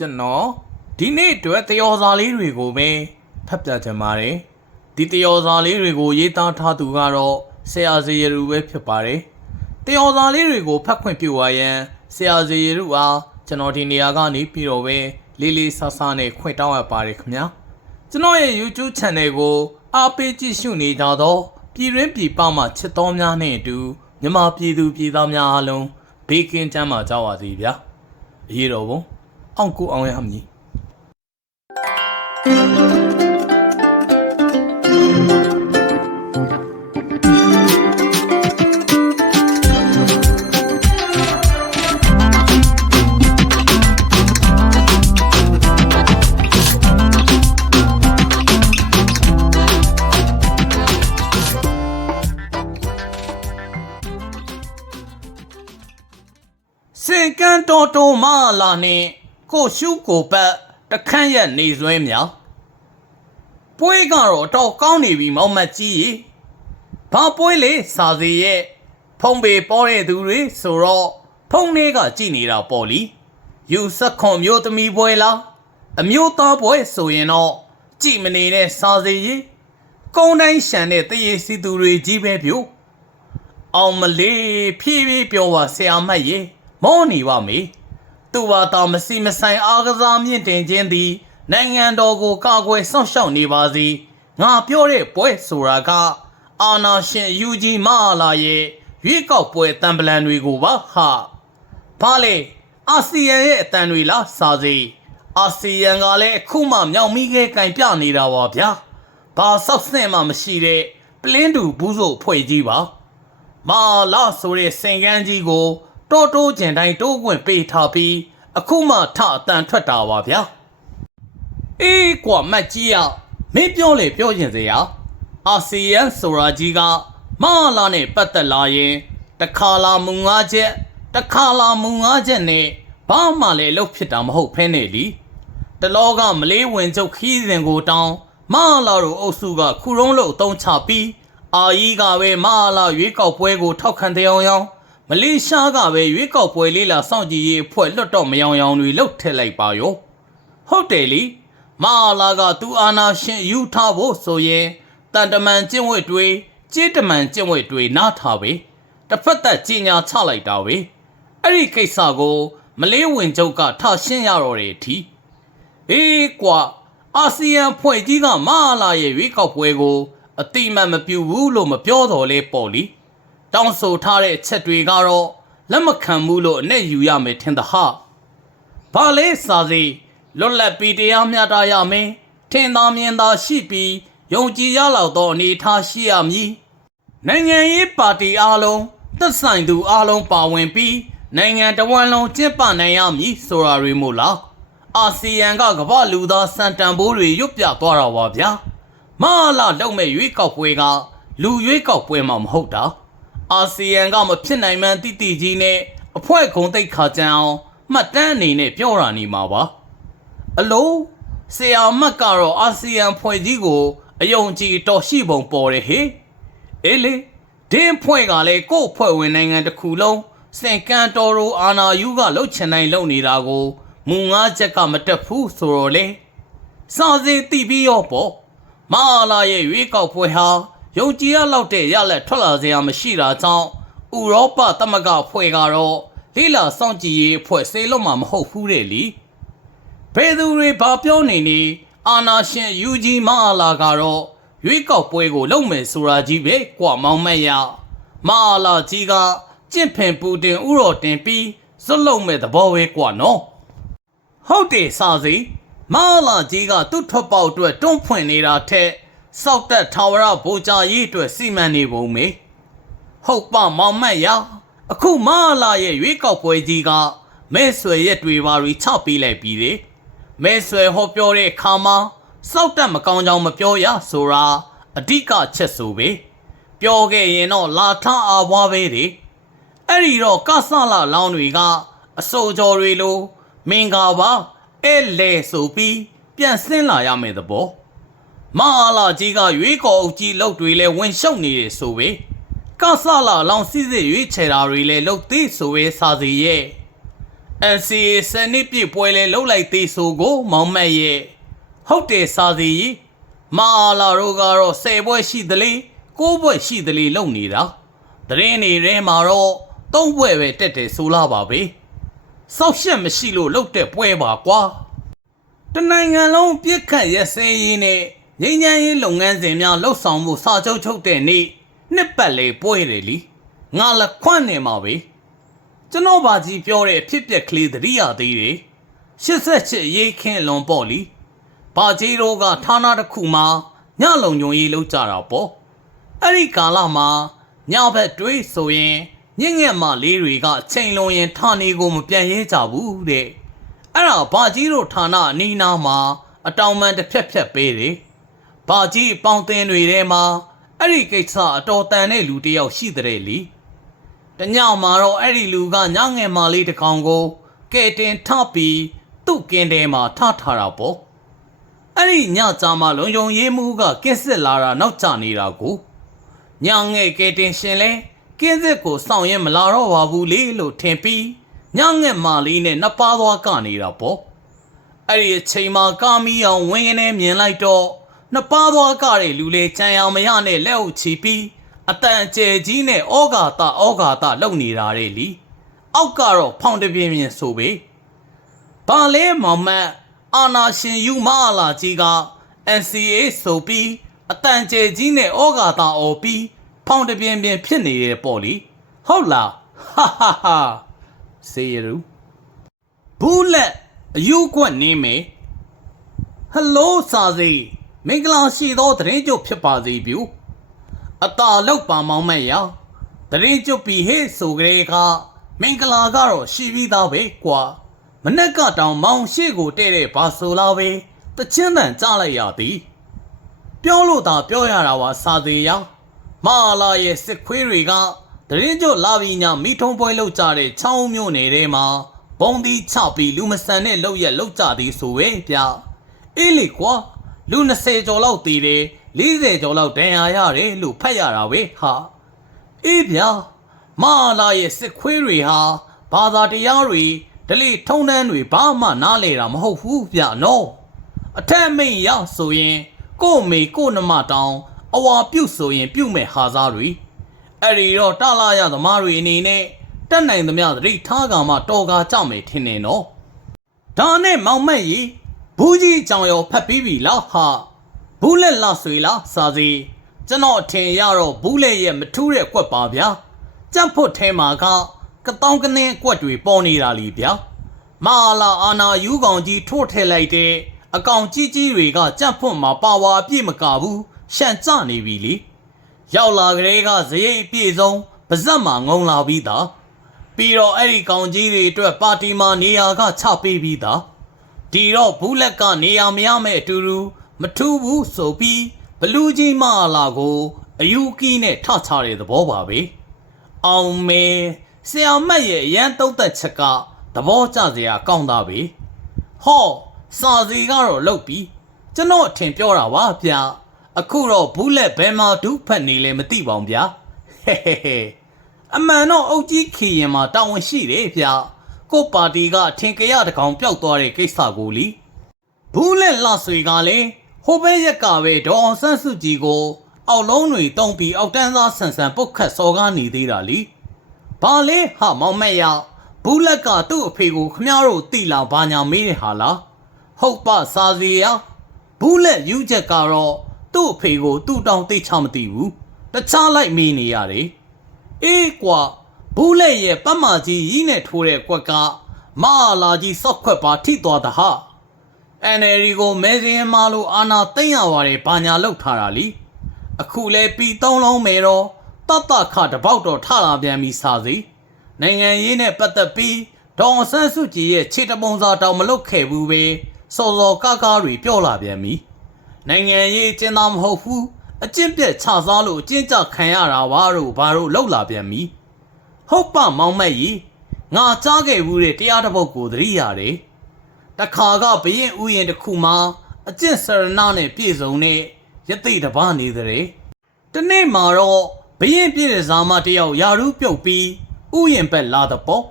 ကျွန်တော်ဒီနေ့အတွက်တယောစာလေးတွေကိုပဲဖတ်ပြချင်ပါတယ်ဒီတယောစာလေးတွေကိုရေးသားထားသူကတော့ဆရာဇေယျရုပဲဖြစ်ပါတယ်တယောစာလေးတွေကိုဖတ်ခွင့်ပြုပါရန်ဆရာဇေယျရုအားကျွန်တော်ဒီနေရာကနေပြီးတော့ပဲလေးလေးဆဆနဲ့ခွင့်တောင်းရပါတယ်ခင်ဗျာကျွန်တော်ရဲ့ YouTube Channel ကိုအားပေးကြည့်ရှုနေကြသောပြည်တွင်းပြည်ပမှချစ်တော်များနဲ့အတူမြန်မာပြည်သူပြည်သားများအားလုံးဘေးကင်းချမ်းသာကြပါစေဗျာအရေးတော်ပုံ အောင်ကိုအောင်ရမည်စင်ကန်တော်တော်မလာနှင့် ကိုရှုကိုပတ်တခန့်ရက်နေဆွဲမြောက်ပွဲကတော့တော့ကောင်းနေပြီမောင်မတ်ကြီးရေဘာပွဲလေစာစီရဲ့ဖုံပေပေါ်တဲ့သူတွေဆိုတော့ဖုံလေးကကြည်နေတာပေါ့လीယူဆက်ခွန်မျိုးသမီးပွဲလားအမျိုးသားပွဲဆိုရင်တော့ကြည်မနေတဲ့စာစီရေကုန်းတိုင်းရှန်တဲ့တရေစီသူတွေကြီးပဲပြို့အောင်မလေးဖြည်းဖြည်းပြောပါဆရာမတ်ရေမောနေပါမေ သူပါတော်မစီမဆိုင်အားကစားမြင့်တင်ခြင်းသည် နိုင်ငံတော်ကိုကာကွယ်စောင့်ရှောက်နေပါစေငါပြောတဲ့ပွဲဆိုတာက အာနာရှင်ယူကြီးမလာရဲ့ရွေးကောက်ပွဲတံပလန်တွေကိုပါဟာဘာလဲအာဆီယံရဲ့အတန်တွေလားစာစီအာဆီယံကလည်းအခုမှမြောက်မိခဲကင်ပြနေတာပါဗျာဘာဆောက်ဆင့်မှမရှိတဲ့ပလင်းတူဘူးစို့ဖွဲ့ကြီးပါမာလာဆိုတဲ့စင်ကန်းကြီးကို တိုးတိုးကျင်တိုင်းတိုးခွင့်ပေးထားပြီးအခုမှထအတန်ထွက်တာပါဗျာအေးကွာမတ်ကြီးရမင်းပြောလေပြောကျင်စရာအာဆီယံဆိုတာကြီးကမာလာနဲ့ပတ်သက်လာရင်တခါလာမူငါချက်တခါလာမူငါချက်နဲ့ဘာမှလည်းလုပ်ဖြစ်တာမဟုတ်ဖ ೇನೆ လीတလောကမလေးဝင်ချုပ်ခီးစဉ်ကိုတောင်းမာလာတို့အုပ်စုကခုရုံးလို့အသုံးချပြီးအာကြီးကပဲမဟာလာရွေးကောက်ပွဲကိုထောက်ခံတဲ့အောင်ရောင် မလေးရှားကပဲရွေးကောက်ပွဲလေးလာစောင့်ကြည့်ရေးအဖွဲ့လွတ်တော့မယောင်ယောင်တွေလှုပ်ထည့်လိုက်ပါရောဟုတ်တယ်လीမဟာလာကသူအာနာရှင်ယူထားဖို့ဆိုရင်တန်တမန်ကျင့်ဝတ်တွေကြေးတမန်ကျင့်ဝတ်တွေနားထားပဲတစ်ဖက်သက်ကြီးညာချလိုက်တာပဲအဲ့ဒီကိစ္စကို မလေးဝင်ချုပ်ကထရှင်းရတော့တယ်အထီးအေးကွာအာဆီယံဖွဲ့ကြီးကမဟာလာရဲ့ရွေးကောက်ပွဲကို အတိမတ်မပြူဘူးလို့မပြောတော့လဲပေါ့လी တောင်းဆိုထားတဲ့အချက်တွေကတော့လက်မခံဘူးလို့အနဲ့ယူရမယ်ထင်သဟာဘာလဲစာစီလွတ်လပ်ပြီးတရားမျှတရမယ်ထင်သာမြင်သာရှိပြီးယုံကြည်ရလောက်သောအနေအထားရှိရမည်နိုင်ငံရေးပါတီအားလုံးသက်ဆိုင်သူအားလုံးပါဝင်ပြီးနိုင်ငံတော်ဝန်လုံးကျင့်ပနိုင်ရမည်ဆိုတာတွေမို့လားအာဆီယံကကမ္ဘာလူသားစံတန်ဖိုးတွေရွတ်ပြသွားတာပါဗျာမဟာလာလုံမဲ့ရွေးကောက်ပွဲကလူရွေးကောက်ပွဲမှမဟုတ်တာ အာဆီယံကမဖြစ်နိုင်မှန်းတိတိကြီးနဲ့အဖွဲ့ဂုံတိတ်ခါကြအောင်မှတ်တမ်းအနေနဲ့ပြောတာနေမှာပါအလိုဆရာမတ်ကတော့အာဆီယံဖွဲ့ကြီးကိုအယုံကြည်တော်ရှိပုံပေါ်တယ်ဟေအေးလေဒင်းဖွဲ့ကလည်းကို့ဖွဲ့ဝင်နိုင်ငံတစ်ခုလုံးစင်ကန်တော်ရိုအာနာယူကလှုပ်ချင်နိုင်လုံနေတာကိုမူငါးချက်ကမတက်ဘူးဆိုတော့လေစာစီတိပြီးရောပေါ့မဟာလာရဲ့ရွေးကောက်ပွဲဟာ ယုံကြည်ရလောက်တဲ့ရလက်ထွက်လာစရာမရှိတာကြောင့်ဥရောပသမဂ္ဂဖွဲ့ကတော့လိလာစောင့်ကြည့်ရေးဖွဲ့စေလို့မှမဟုတ်ဘူးတဲ့လीဘယ်သူတွေဘာပြောနေနေအာနာရှင်ယူဂျီမဟာလာကတော့ရွေးကောက်ပွဲကိုလုပ်မယ်ဆိုတာကြီးပဲကွာမောင်မက်ရမဟာလာကြီးကကျင့်ဖင်ပူတင်ဥတော်တင်ပြီးဇွတ်လုံးမဲ့သဘောပဲကွာနော်ဟုတ်တယ်စာစီမာလာကြီးကသူ့ထွက်ပေါက်အတွက်တွန်းဖွင့်နေတာထက် စောက်တက်ထာဝရဗိုလ်ကြရေးအတွက်စီမံနေပုံမေဟုတ်ပါမောင်မတ်ရအခုမာလာရဲ့ရွေးကောက်ပွဲကြီးကမဲဆွယ်ရက်တွေပါရီချပေးလိုက်ပြီးလေမဲဆွယ်ဟောပြောတဲ့အခါမှာစောက်တက်မကောင်းကြောင်မပြောရဆိုတာအဓိကချက်ဆိုပဲပြောခဲ့ရင်တော့လာထအားပွားပဲလေအဲ့ဒီတော့ကဆလာလောင်းတွေကအစိုးကြော်တွေလိုမင်္ဂပါအဲလေဆိုပြီးပြန်ဆင်းလာရမယ်သဘော မဟာလာကြီးကရွေးကော်အုပ်ကြီးလုတ်တွေလဲဝင်ရှုံနေတယ်ဆိုပဲကဆလာလောင်းစစ်စစ်ရွေးချယ်တာတွေလဲလုတ်သေးဆိုပဲစာစီရဲ့ NCA စနစ်ပြည့်ပွဲလေလှုပ်လိုက်သေးဆိုကို မောင်မတ်ရဲ့ဟုတ်တယ်စာစီမာလာတို့ကတော့10ဘွဲ့ရှိသလေး9ဘွဲ့ရှိသလေးလုံနေတာတရင်နေထဲမှာတော့3ဘွဲ့ပဲတက်တယ်ဆိုလာပါပဲစောက်ရှက်မရှိလို့လှုပ်တဲ့ပွဲပါကွာတနိုင်ငံလုံးပြစ်ခတ်ရက်စဲရေးနဲ့ ငိမ့်ညမ်းရေးလုပ်ငန်းစဉ်များလှုပ်ဆောင်မှုစာချုပ်ချုပ်တဲ့နေ့နှစ်ပတ်လေပွဲတယ်လीငါလက်ခွန့်နေမှာပဲကျွန်တော်ဘာကြီးပြောတဲ့အဖြစ်ပြက်ကလေးသတိရသေးတယ်88အရေးခင်းလွန်ပေါ့လीဘာကြီးတို့ကဌာနတစ်ခုမှာညလုံညုံရေးလုပ်ကြတာပေါ့အဲ့ဒီကာလမှာညဘက်တွေးဆိုရင်ညင်ငယ်မလေးတွေကချိန်လွန်ရင်ဌာနေကိုမပြန်ရဲကြဘူးတဲ့အဲ့ဒါဘာကြီးတို့ဌာနအနီးနားမှာအတောင်ပန်တစ်ဖြက်ဖြက်ပေးတယ် ဘာကြီးအပေါင်းတင်တွေထဲမှာအဲ့ဒီကိစ္စအတော်တန်တဲ့လူတစ်ယောက်ရှိတဲ့လीတညမှာတော့အဲ့ဒီလူကညငယ်မလေးတစ်ကောင်ကိုကဲတင်ထပြီးသူ့ကင်းထဲမှာထထားတာပေါ့အဲ့ဒီညကြမှာလုံယုံရေးမှုကကင်းစစ်လာတာနောက်ကျနေတာကိုညငယ်ကဲတင်ရှင်လဲကင်းစစ်ကိုစောင့်ရင်မလာတော့ပါဘူးလေလို့ထင်ပြီးညငယ်မလေးနဲ့နှစ်ပါးသွားကနေတာပေါ့အဲ့ဒီအချိန်မှာကာမီအောင်ဝင်းကနေမြင်လိုက်တော့ နှစ်ပါးသွားကတဲ့လူလေချမ်းအောင်မရနဲ့လက်အုပ်ချီပြီးအတန်အကျယ်ကြီးနဲ့ဩဃာတဩဃာတလုံနေတာလေလीအောက်ကတော့ဖောင်တပြင်းပြင်းဆိုပေဘာလဲမောင်မတ်အာနာရှင်ယူမအလာကြီးက NCA ဆိုပြီးအတန်ကျယ်ကြီးနဲ့ဩဃာတအော်ပြီးဖောင်တပြင်းပြင်းဖြစ်နေတယ်ပေါ့လीဟုတ်လားဟာဟာဟာစေရူဘူးလက်အယူကွက်နေမေဟယ်လိုစာစီ မင်္ဂလာရှိသောတရင်ကျုပ်ဖြစ်ပါစေဗျူအတာလောက်ပါမောင်းမဲ့ရတရင်ကျွတ်ပြီးဟေ့ဆိုကြတဲ့ကမင်္ဂလာကတော့ရှိပြီးသားပဲကွာမနေ့ကတောင်မောင်ရှိကိုတဲ့တဲ့ဘာဆိုလာပဲတချင်းတန်ကြားလိုက်ရသည်ပြောလို့သာပြောရတာပါစာသေးရမာလာရဲ့စစ်ခွေးတွေကတရင်ကျွတ်လာပြီးညမိထုံးပွဲလောက်ကြတဲ့ချောင်းမြို့နယ်ထဲမှာဘုံဒီချပြီးလူမဆန်တဲ့လောက်ရက်လောက်ကြသည်ဆိုပဲဗျအေးလေကွာ လူ20ကျော်လောက်တည်တယ်40ကျော်လောက်ဒဏ်ရာရတယ်လို့ဖတ်ရတာပဲဟာအေးဗျာမာလာရဲ့စစ်ခွေးတွေဟာဘာသာတရားတွေဒလိထုံတန်းတွေဘာမှနားလေတာမဟုတ်ဘူးဗျနော်အထက်မိတ်ရဆိုရင် ကို့မေကို့နှမတောင်အဝါပြုတ်ဆိုရင် ပြုတ်မဲ့ဟာစားတွေအဲ့ဒီတော့တလာရသမားတွေအနေနဲ့တက်နိုင်သမျှသတိထားကမှတော်ကားကြမယ်ထင်နေနော်ဒါနဲ့မောင်မက်ကြီး ဘူးကြီးကြောင်ရောဖတ်ပြီးပြီလားဟာဘူးလက်လာဆွေလားစာစီကျွန်တော်အထင်ရတော့ဘူးလက်ရဲ့မထူးတဲ့ကွက်ပါဗျာကြက်ဖို့ထဲမှာကကတောင်းကနင်းကွက်တွေပေါ်နေတာလीဗျာမာလာအာနာယူကောင်ကြီးထိုးထည့်လိုက်တဲ့အကောင်ကြီးကြီးတွေကကြက်ဖို့မှာပါဝါအပြည့်မကဘူးရှန်ကြနေပြီလေရောက်လာကလေးကဇရိတ်အပြည့်ဆုံးပါဇက်မှာငုံလာပြီးသားပြီးတော့အဲ့ဒီကောင်ကြီးတွေအတွက်ပါတီမှာနေရာကချပေးပြီးသား ဒီတော့ဘူးလက်ကနေရာမရမဲ့အတူတူမထူးဘူးဆိုပြီးဘလူးကြီးမလာကိုအယူကီးနဲ့ထချတဲ့သဘောပါပဲအောင်မေဆရာမတ်ရဲ့အရန်တုတ်သက်ချက်ကသဘောကျစရာကောင်းတာပဲဟောစာစီကတော့လုတ်ပြီကျွန်တော်အထင်ပြောတာပါဗျာအခုတော့ဘူးလက်ဘယ်မှာဒုဖက်နေလဲမသိပါဘူးဗျာဟဲဟဲဟဲအမှန်တော့အုတ်ကြီးခီရင်မှာတာဝန်ရှိတယ်ဗျာ ကို့ပါတီကအထင်ကရတကောင်ပျောက်သွားတဲ့ကိစ္စကိုလीဘူးလက်လှဆွေကလည်းဟိုဘဲရက်ကပဲဒေါ်အောင်ဆန်းစုကြည်ကို အောက်လုံးတွေတုံးပြီးအောက်တန်းသားဆန်ဆန်ပုတ်ခတ်စော်ကားနေသေးတာလीဘာလဲဟာမောင်မက်ရဘူးလက်ကသူ့အဖေကိုခမားတို့တိလာဘာညာမေးတဲ့ဟာလားဟုတ်ပါစာစီရဘူးလက်ယူချက်ကတော့သူ့အဖေကိုသူ့တောင်သိချမသိဘူးတခြားလိုက်မေးနေရတယ်အေးကွာ ဘူးလက်ရဲ့ပတ်မကြီးရီးနဲ့ထိုးတဲ့ကွက်ကမာလာကြီးစောက်ခွက်ပါထိသွားတာဟာ NLD ကိုမဲစင်းမလို့အာနာသိမ့်ရပါတယ်ဘာညာလောက်ထားတာလीအခုလဲပီသုံးလုံးမယ်တော့တတ်တခတပေါက်တော့ထလာပြန်ပြီစာစီနိုင်ငံရေးနဲ့ပတ်သက်ပြီးဒေါအောင်ဆန်းစုကြည်ရဲ့ခြေတပုံစာတောင်မလုတ်ခဲ့ဘူးပဲစော်စော်ကားကားတွေပြောလာပြန်ပြီနိုင်ငံရေးကျင်းသားမဟုတ်ဘူးအကျင့်ပြက်ခြစားလို့အကျင့်ကြခံရတာပါတော့ဘာလို့လောက်လာပြန်ပြီ ဟုတ်ပါမောင်မက်ကြီးငါကြားခဲ့ဘူးတဲ့တရားတစ်ပုဒ်ကိုသတိရတယ်တခါကဘရင်ဥယျင်တစ်ခုမှာအကျင့်စရဏနဲ့ပြည့်စုံတဲ့ယသိတပါနေတဲ့တနေ့မှာတော့ဘရင်ပြည့်တဲ့ဇာမတယောက်ယာရုပြုတ်ပြီးဥယျင်ဘက်လာတဲ့ပေါ့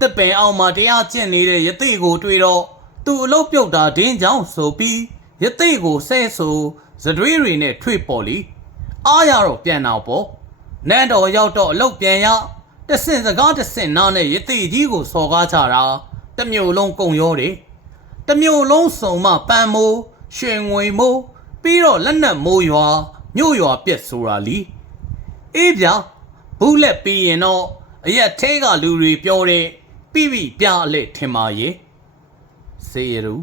တစ်ပင်အောင်မှာတရားကျင့်နေတဲ့ယသိကိုတွေ့တော့သူ့အလုတ်ပြုတ်တာဒင်းကြောင့်ဆိုပြီးယသိကိုဆဲဆိုဇတွေးတွေနဲ့ထွေပေါ်လီအားရတော့ပြန်တော့ပေါ့နန်းတော်ရောက်တော့အလုတ်ပြန်ရ တဆင်စကားတဆင်နားနဲ့ယသိကြီးကိုစော်ကားကြတာတစ်မျိုးလုံးကုံရောတယ်တစ်မျိုးလုံးစုံမပန်းမိုးရွှေငွေမိုးပြီးတော့လက်နက်မိုးရွာမြို့ရွာပြက်ဆိုတာလीအေးဗျာဘူးလက်ပြီးရင်တော့အရက်သေးကလူတွေပြောတဲ့ပြပြပြအလက်ထင်ပါရဲ့စေရူ